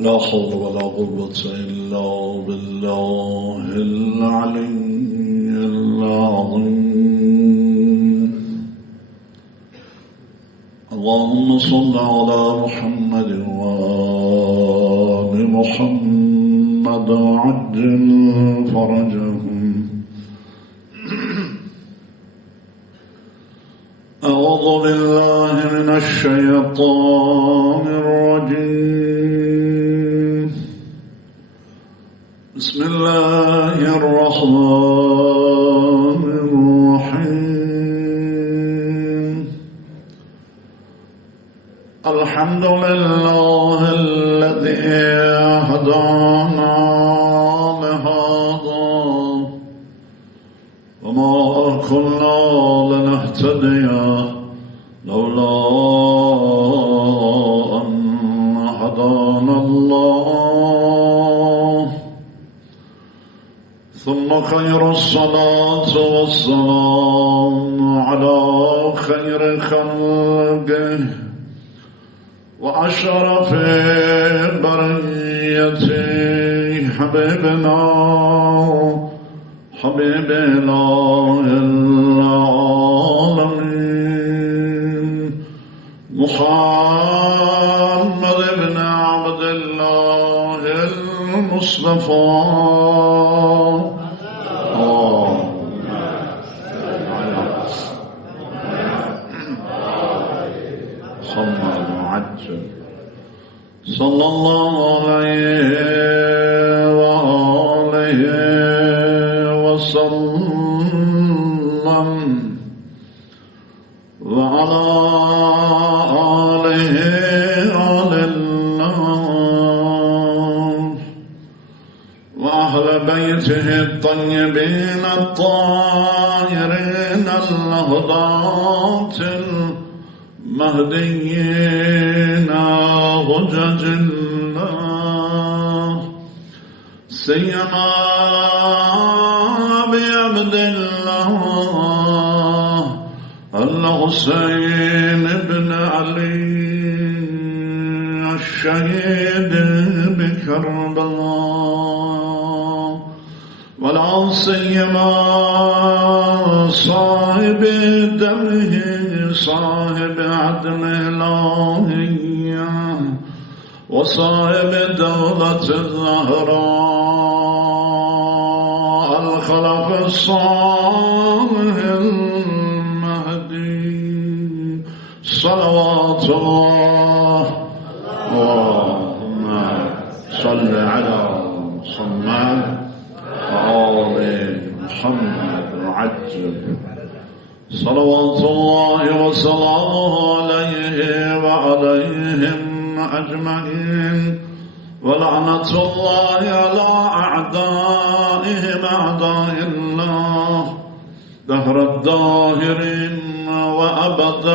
لا حول ولا قوة إلا بالله العلي العظيم. اللهم صل على محمد وآل محمد وعجل فرجهم. أعوذ بالله من الشيطان الرجيم. بسم الله الرحمن الرحيم. الحمد لله الذي هدانا لهذا وما كنا لنهتدي لولا أن هدانا الله. ثم خير الصلاة والسلام على خير خلقه وأشرف بريته حبيب إله العالمين محمد بن عبد الله المصطفى. محمد معجل صلى الله عليه وآله وسلم وعلى آله آل الله وأهل بيته الطيبين الطاهرين الهداة المهديين هجج الله سيما بعبد الله الحسين بن علي الشهيد بكربلاء ولا سيما صاحب دمه صاحب عدم الإلهية وصاحب دولة الزهراء الخلف الصالح المهدي صلوات الله. اللهم صل على محمد وآل محمد وعجل صلوات الله وسلامه عليه وعليهم أجمعين ولعنة الله على أعدائهم أعداء الله دهر الداهرين وأبد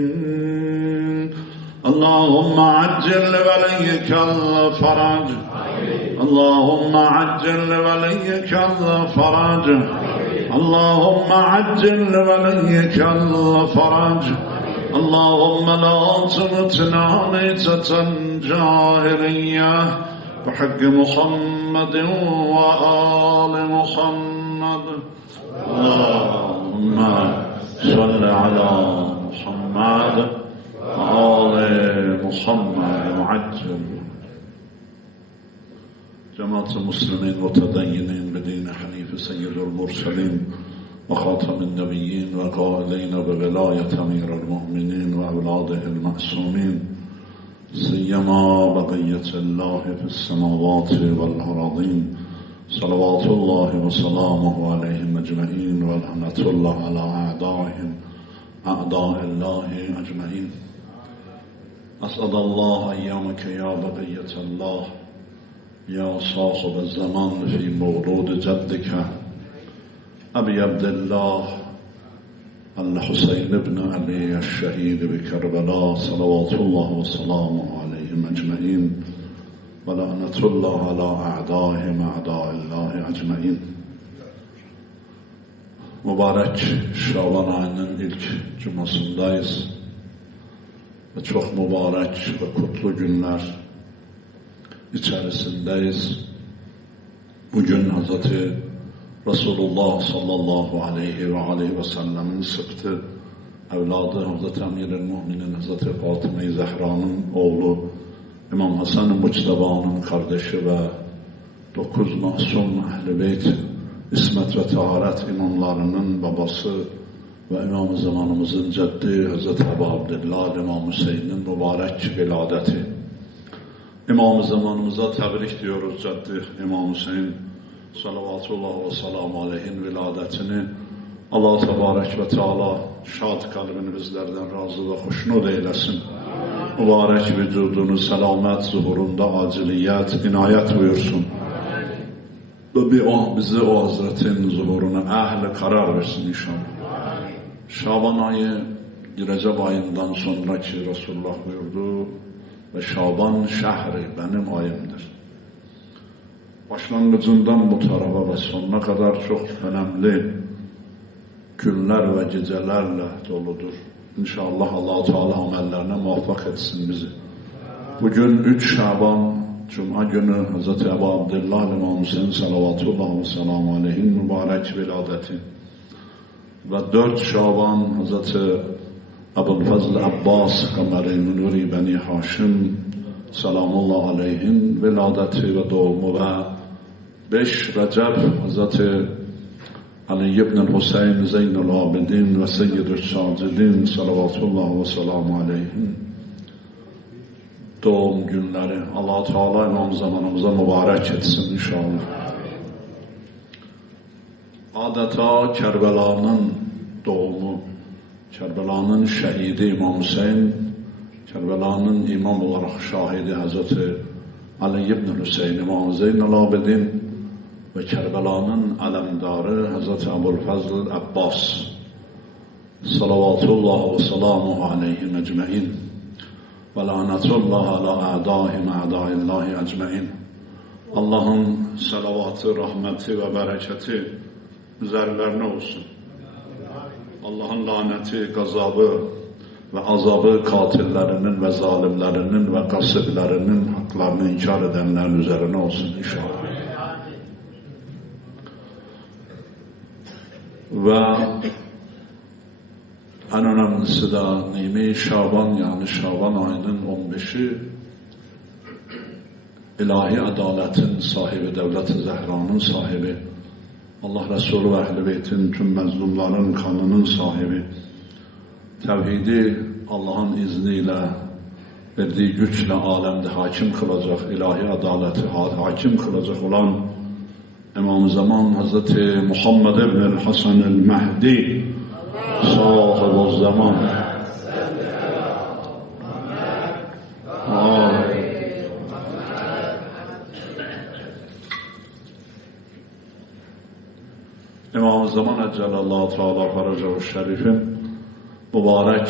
العابدين. اللهم عجل لوليك الفرج. اللهم عجل لوليك الفرج. اللهم عجل لوليك الفرج. اللهم لا تمتنا ميتة جاهلية بحق محمد وآل محمد. اللهم صل على محمد وآل محمد وعجل. جماعة المسلمين متدينين بدين حنيف سيد المرسلين وخاتم النبيين وقائلين بولاية أمير المؤمنين وأولاده المعصومين سيما بقية الله في السماوات والأراضين صلوات الله وسلامه عليهم أجمعين ولعنة الله على أعدائهم أعداء الله أجمعين. أسعد الله أيامك يا بقية الله يا صاحب الزمان في مولود جدك أبي عبد الله الحسين بن علي الشهيد بكربلاء صلوات الله وسلامه عليهم أجمعين ولعنة الله على أعدائهم أعداء الله أجمعين. Mübarek Şaban ayının ilk cumasındayız. ve çok mübarek ve kutlu günler içerisindeyiz. Bugün Hz. Resulullah sallallahu aleyhi ve sellem'in sıktı evladı Hz. Emir-i Müminin Hz. Fatıma-i Zehra'nın oğlu İmam Hasan-ı Muçteba'nın kardeşi ve 9 masum Ehl-i Beyt İsmet ve Taharet imamlarının babası ve İmam-ı Zamanımızın ceddi Hz. Ebu Abdillah İmam Hüseyin'in mübarek viladeti. İmam-ı Zamanımıza tebrik diyoruz ceddi İmam Hüseyin salavatullah ve selamu aleyhin viladetini. Allah Tebarek ve Teala şad kalbini bizlerden razı ve hoşnut eylesin. Mübarek vücudunu selamet zuhurunda aciliyet, inayet buyursun. Ve bizi o Hazretin zuhuruna ehl-i karar versin inşallah. Şaban ayı Recep ayından sonraki Resulullah buyurdu ve Şaban şehri benim ayımdır. Başlangıcından bu tarafa ve sonuna kadar çok önemli günler ve gecelerle doludur. İnşallah Allah-u Teala amellerine muvaffak etsin bizi. Bugün 3 Şaban Cuma günü Hz. Ebu Abdillah İmam Hüseyin salavatullah ve selamu aleyhin mübarek viladeti ve 4 Şaban Hz. Ebu'l-Fazl Abbas Kamer-i Nuri Beni Haşim selamullah aleyhin viladeti ve doğumu ve 5 Recep Hz. Ali ibn Hüseyin Zeynul Abidin ve Seyyid-ül Sacidin salavatullah ve selamu aleyhin doğum günleri. Allah-u Teala İmam zamanımıza mübarek etsin inşallah. Adeta Kerbela'nın doğumu, Kerbela'nın şehidi İmam Hüseyin, Kerbela'nın imam olarak şahidi Hazreti Ali ibn Hüseyin İmam Zeynul Abidin ve Kerbela'nın alemdarı Hazreti Ebu'l-Fazl Abbas salavatullah ve selamu aleyhi ecmaîn ve lanetullah ala a'dâhim a'dâillâhi ecmaîn. Allah'ın salavatı, rahmeti ve bereketi üzerlerine olsun. Allah'ın laneti, gazabı ve azabı katillerinin ve zalimlerinin ve gasiplerinin haklarını inkar edenlerin üzerine olsun inşallah. Ve en önemlisi de Nimi Şaban, yani Şaban ayının 15'i ilahi adaletin sahibi, Devlet-i Zehra'nın sahibi, Allah Resulü ve Ehl-i Beyt'in tüm mezlumların kanının sahibi, tevhidi Allah'ın izniyle verdiği güçle alemde hakim kılacak, ilahi adaleti hakim kılacak olan İmam-ı Zaman Hazreti Muhammed ibn Hasan el-Mehdi sahib-i zaman İmam-ı Zaman Eccelallahu Teala Faracahu Şerif'in mübarek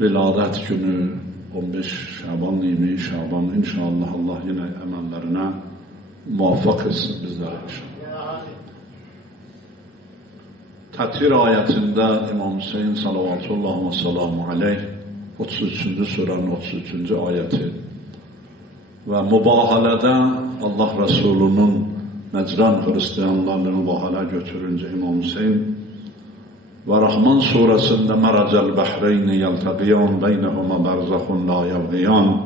viladet günü 15 Şaban, 20 Şaban inşallah Allah yine emellerine muvaffak etsin bizlere inşallah. Tetvir ayetinde İmam Hüseyin salavatullah ve selamu aleyh 33. surenin 33. ayeti ve mübahalede Allah Resulü'nün mecran Hristiyanlarla mübahale götürünce İmam Hüseyin ve Rahman suresinde meracel behreyni yelteqiyan beynehuma berzahun la yevgiyan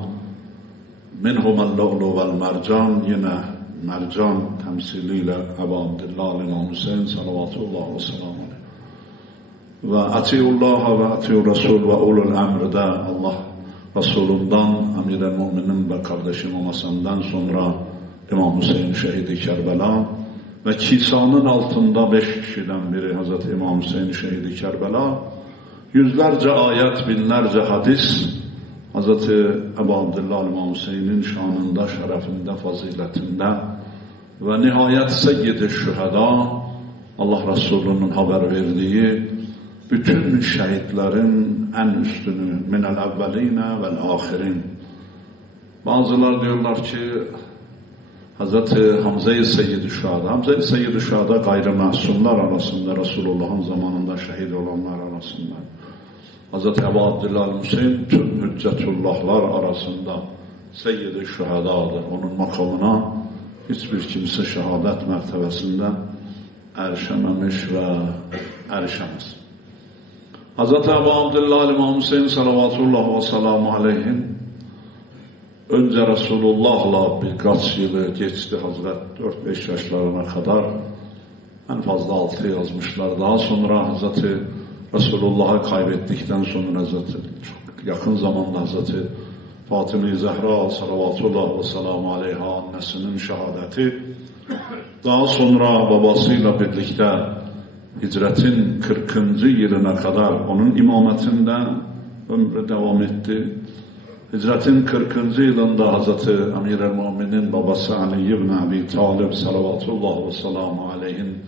minhumel lu'lu vel mercan, yine mercan temsiliyle Ebu Abdillah İmam Hüseyin salavatullah ve selamu aleyh ve atiullah ve atiur Resul ve ulul emrde Allah Resulünden, Emir-i Müminin ve kardeşi İmam Hasan'dan sonra İmam Hüseyin şehidi Kerbela ve Kisa'nın altında 5 kişiden biri Hazreti İmam Hüseyin şehidi Kerbela, yüzlerce ayet, binlerce hadis Hazreti Ebu Abdillah İmam Hüseyin'in şanında, şerefinde, faziletinde ve nihayet Seyyid-i Şüheda, Allah Resulü'nün haber verdiği bütün şehitlerin en üstünü minel evveline vel ahirin. Bazılar diyorlar ki Hazreti Hamze-i Seyyid-i Şühada, Hamze-i Seyyid-i Şühada gayrimahsumlar arasında, Resulullah'ın zamanında şehit olanlar arasında. Hazreti Ebu Abdillah Hüseyin tüm hüccetullahlar arasında Seyyid-i Şüheda'dır. Onun makamına hiçbir kimse şehadet mertebesinden erişememiş ve erişemez. Hazreti Ebu Abdillah İmam Hüseyin salavatullah ve selamu aleyhin önce Resulullah'la birkaç yılı geçti Hazret 4-5 yaşlarına kadar. En fazla 6 yazmışlar. Daha sonra Hazreti Resulullah'ı kaybettikten sonra Hazreti çok yakın zamanda Hazreti Fatıma-i Zehra salavatullah ve selamu aleyha annesinin şehadeti. Daha sonra babasıyla birlikte hicretin 40. yılına kadar onun imametinde ömrü devam etti. Hicretin 40. yılında Hazreti Emir-el-Mu'minin babası Ali ibn Abi Talib salavatullah ve selamu aleyhin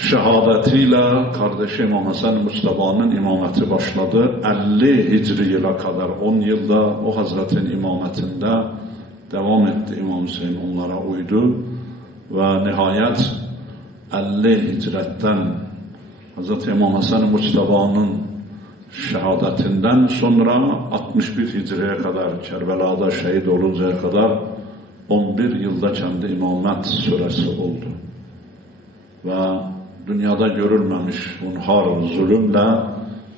şehadetiyle kardeşi İmam Hasan Mustafa'nın imameti başladı. 50 Hicri yıla kadar 10 yılda o Hazretin imametinde devam etti. İmam Hüseyin onlara uydu ve nihayet 50 Hicretten Hazreti İmam Hasan Mustafa'nın şehadetinden sonra 61 Hicri'ye kadar Kerbela'da şehit oluncaya kadar 11 yılda kendi imamet süresi oldu. Ve dünyada görülmemiş hunhar zulümle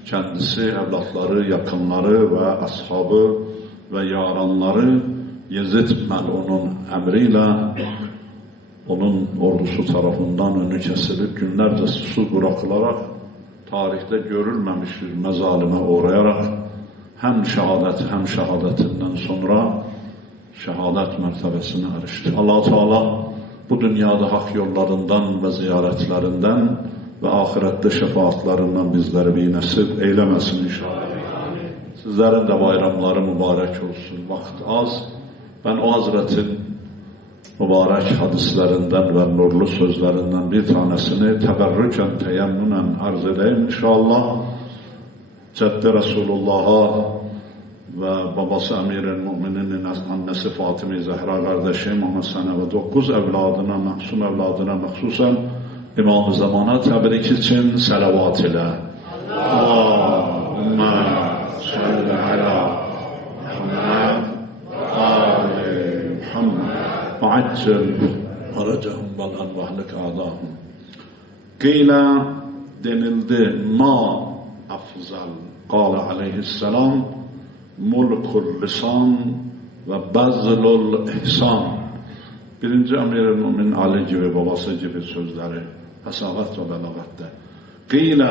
kendisi, evlatları, yakınları ve ashabı ve yaranları Yezid Mel'un'un emriyle onun ordusu tarafından önü kesilip günlerce susuz bırakılarak tarihte görülmemiş bir mezalime uğrayarak hem şehadet hem şehadetinden sonra şehadet mertebesine erişti. Allah-u Teala bu dünyada hak yollarından ve ziyaretlerinden ve ahirette şefaatlerinden bizleri bir nasip eylemesin inşallah. Sizlerin de bayramları mübarek olsun. Vakit az. Ben o Hazretin mübarek hadislerinden ve nurlu sözlerinden bir tanesini teberrüken, teyemmünen arz edeyim inşallah. Ceddi Resulullah'a ve babası Emir-el-Mu'minin annesi Fatıma-i Zehra kardeşi İmam Hasan'a ve 9 evladına, mahsum evladına mahsusen İmam-ı Zaman'a tebrik için selavat ile. Allahümme salli ala Muhammed ve ali Muhammed ve accil haracahum balan ve ahlik a'dahum. Kıyla denildi ma afzal kâle aleyhisselam mulkul lisan ve bazlul ihsan. Birinci Emir-el-Mu'min Ali gibi, babası gibi sözleri hasavat ve belagatte. Qîle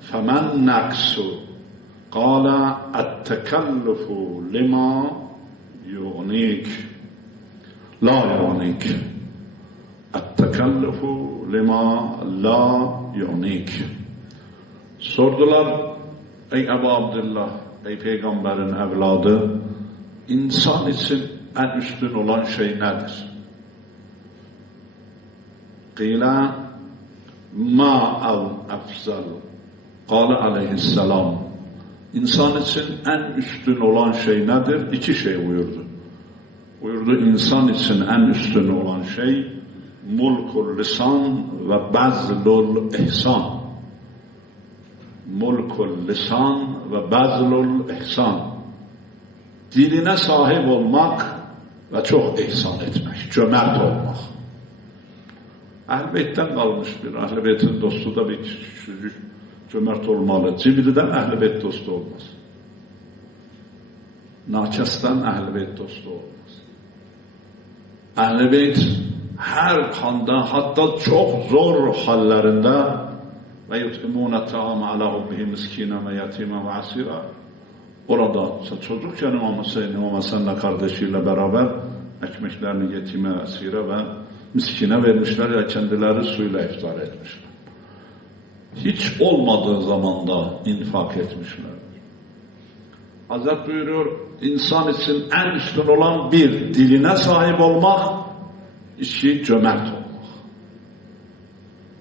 femen naksu qâle ettekellufu lima yu'nik la yu'nik ettekellufu lima la yu'nik. Sordular, ey Ebu Abdillah, ey Peygamberin evladı, insan için en üstün olan şey nedir? Qîle ma afzal kâle aleyhisselam. İnsan için en üstün olan şey nedir? 2 şey buyurdu. Buyurdu, insan için en üstün olan şey mulkul lisan ve bazlul ihsan. Mulkul lisan ve bazlul ihsan. Diline sahip olmak ve çok ihsan etmek, cömert olmak. Ehl-i Beyt'ten kalmış bir, Ehl-i Beyt'in dostu da bir çocuk cömert olmalı. Cibri'den Ehl-i Beyt dostu olmaz. Nakes'ten Ehl-i Beyt dostu olmaz. Ehl-i Beyt her anda, hatta çok zor hallerinde ve yut'imûne ta'ame alâ hubbihi miskîne ve yetîme ve asîra. Orada çocukken İmam Hasan'la kardeşiyle beraber ekmeklerini yetime, esire ve miskine vermişler ya kendileri suyla iftar etmişler. Hiç olmadığı zamanda infak etmişler. Hazret buyuruyor, insan için en üstün olan bir, diline sahip olmak, 2 cömert olmak.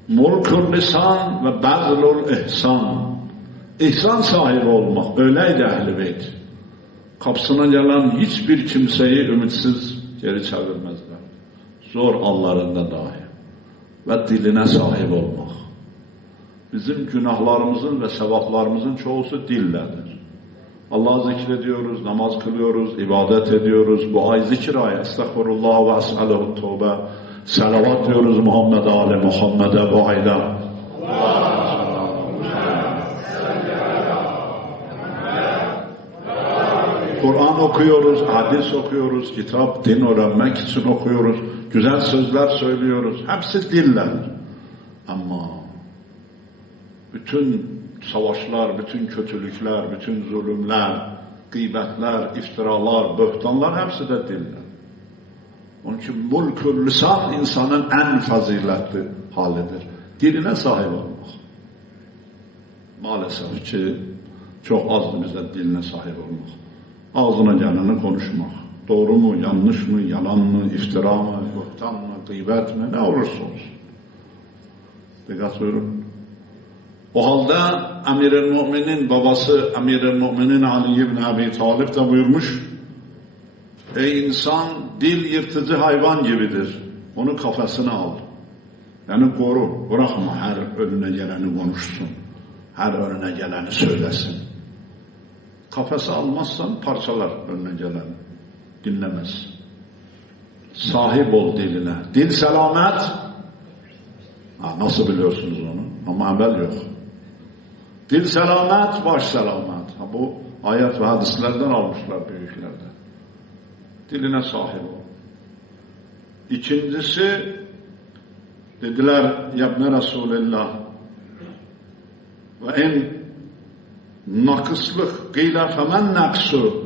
Mulkul lisan ve bazlul ihsan. İhsan sahibi olmak, öyleydi Ehl-i Beyt. Kapısına gelen hiçbir kimseyi ümitsiz geri çevirmezler. Zor anlarında dahi. Ve diline sahip olmak. Bizim günahlarımızın ve sevaplarımızın çoğusu dilledir. Allah'ı zikrediyoruz, namaz kılıyoruz, ibadet ediyoruz. Bu ay zikir ayı. Estağfurullah ve es'aluhu tövbe. Salavat diyoruz Muhammed Ali Muhammed'e bu ayda. Kur'an okuyoruz, hadis okuyoruz, kitap, din öğrenmek için okuyoruz. Güzel sözler söylüyoruz. Hepsi diller. Ama bütün savaşlar, bütün kötülükler, bütün zulümler, gıybetler, iftiralar, böhtanlar hepsi de diller. Onun için mulkul lisan insanın en faziletli halidir. Diline sahip olmak. Maalesef ki çok azdır bize diline sahip olmak. Ağzına geleni konuşmak. Doğru mu, yanlış mı, yalan mı, iftira mı, böhtan mı, gıybet mi, ne olursa olsun. Dikkat buyurun. O halde Emir-i Mü'minin babası Emir-i Mü'minin Ali ibn Abi Talib de buyurmuş, ey insan, dil yırtıcı hayvan gibidir. Onu kafesine al. Yani koru, bırakma her önüne geleni konuşsun. Her önüne geleni söylesin. Kafese almazsan parçalar önüne geleni. Dinlemez. Sahip ol diline. Dil selamet. Nasıl biliyorsunuz onu? Ama amel yok. Dil selamet, baş selamet. Bu ayet ve hadislerden almışlar büyüklerden. Diline sahip ol. İkincisi, dediler yabne Resulullah ve en nakıslık gıyla femen naksu,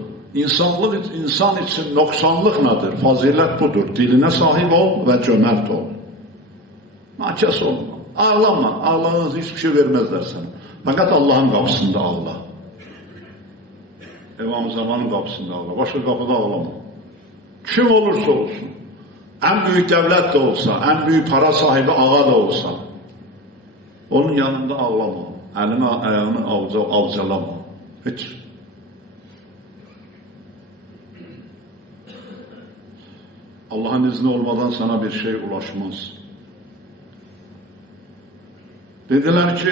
insan için noksanlık nedir? Fazilet budur. Diline sahip ol ve cömert ol. Naçes olma. Ağlama. Ağlanız hiçbir şey vermezler sana. Fakat Allah'ın kapısında ağla. Evam zamanın kapısında ağla. Başka kapıda ağlama. Kim olursa olsun. En büyük devlet de olsa, en büyük para sahibi ağa da olsa, onun yanında ağlama. Elini ayağını avcalama. Hiç. Allah'ın izni olmadan sana bir şey ulaşmaz. Dediler ki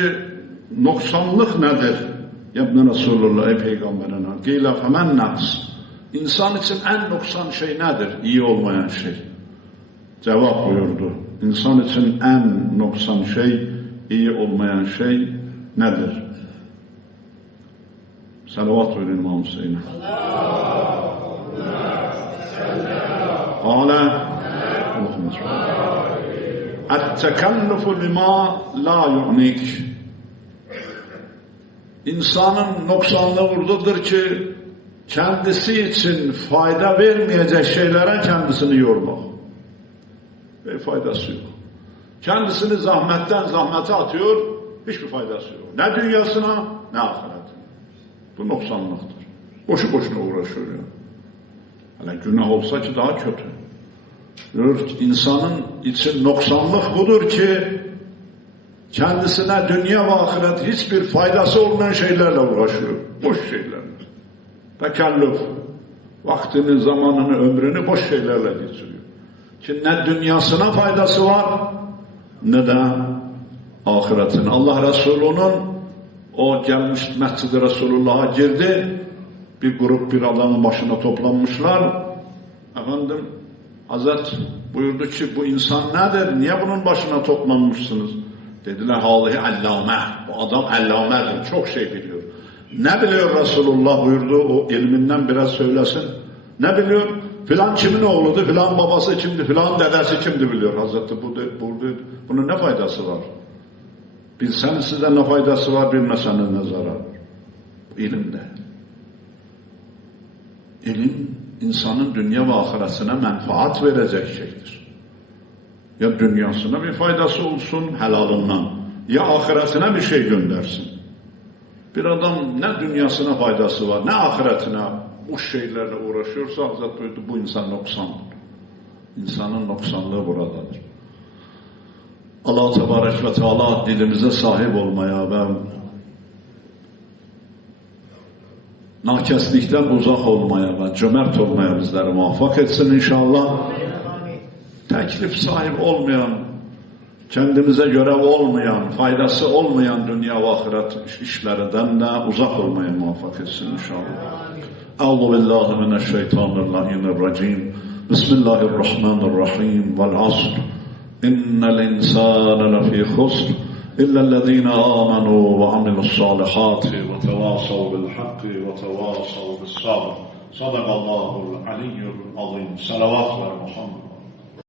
noksanlık nedir? Yabne Resulullah ey peygamberine. Gıyla femen naks. İnsan için en noksan şey nedir? İyi olmayan şey. Cevap buyurdu. İnsan için en noksan şey, iyi olmayan şey nedir? Salavat verin İmam Hüseyin'e. Âlâ et-tekennufu lima la yu'nik. İnsanın noksanlığı buradadır ki kendisi için fayda vermeyecek şeylere kendisini yormak. Ve faydası yok. Kendisini zahmetten zahmete atıyor, hiçbir faydası yok. Ne dünyasına ne ahiretine. Bu noksanlıktır. Boşu boşuna uğraşıyor ya. Yani günah olsa ki daha kötü. İnsanın için noksanlık budur ki kendisine dünya ve ahiret hiçbir faydası olmayan şeylerle uğraşıyor. Boş şeylerle. Tekellüf. Vaktini, zamanını, ömrünü boş şeylerle geçiriyor. Ki ne dünyasına faydası var ne de ahiretine. Allah Resulü'nün o gelmiş Mescid-i Resulullah'a girdi. Bir grup bir adamın başına toplanmışlar. Efendim Hazret buyurdu ki bu insan nedir? Niye bunun başına toplanmışsınız? Dediler hâlihi allâme. Bu adam allamedir. Çok şey biliyor. Ne biliyor Resulullah buyurdu? O ilminden biraz söylesin. Ne biliyor? Filan kimin oğludu? Filan babası kimdi? Filan dedesi kimdi biliyor Hazreti. Bunun ne faydası var? Bilseniz size ne faydası var, bilmeseniz ne zarar. İlim de. İlim insanın dünya ve ahiretine menfaat verecek şeydir. Ya dünyasına bir faydası olsun helalından, ya ahiretine bir şey göndersin. Bir adam ne dünyasına faydası var, ne ahiretine bu şeylerle uğraşıyorsa Hazreti buyurdu, bu insan noksandır. İnsanın noksanlığı buradadır. Allah Tebarek ve Teala dilimize sahip olmaya ve nakeslikten uzak olmaya ve cömert olmaya bizleri muvaffak etsin inşallah. Teklif sahibi olmayan, kendimize göre olmayan, faydası olmayan dünya ve ahiret işlerinden de uzak olmaya muvaffak etsin inşallah. Euzu billahi mineşşeytanirracim. Bismillahirrahmanirrahim. Vel asr. İnnel insane lefî husr. İllellezîne âmenû ve amilussâlihâti ve tevâsav bil hakkı ve tevâsav bis sabr. Sadakallahul aliyyul azîm. Salavat ve Muhammed.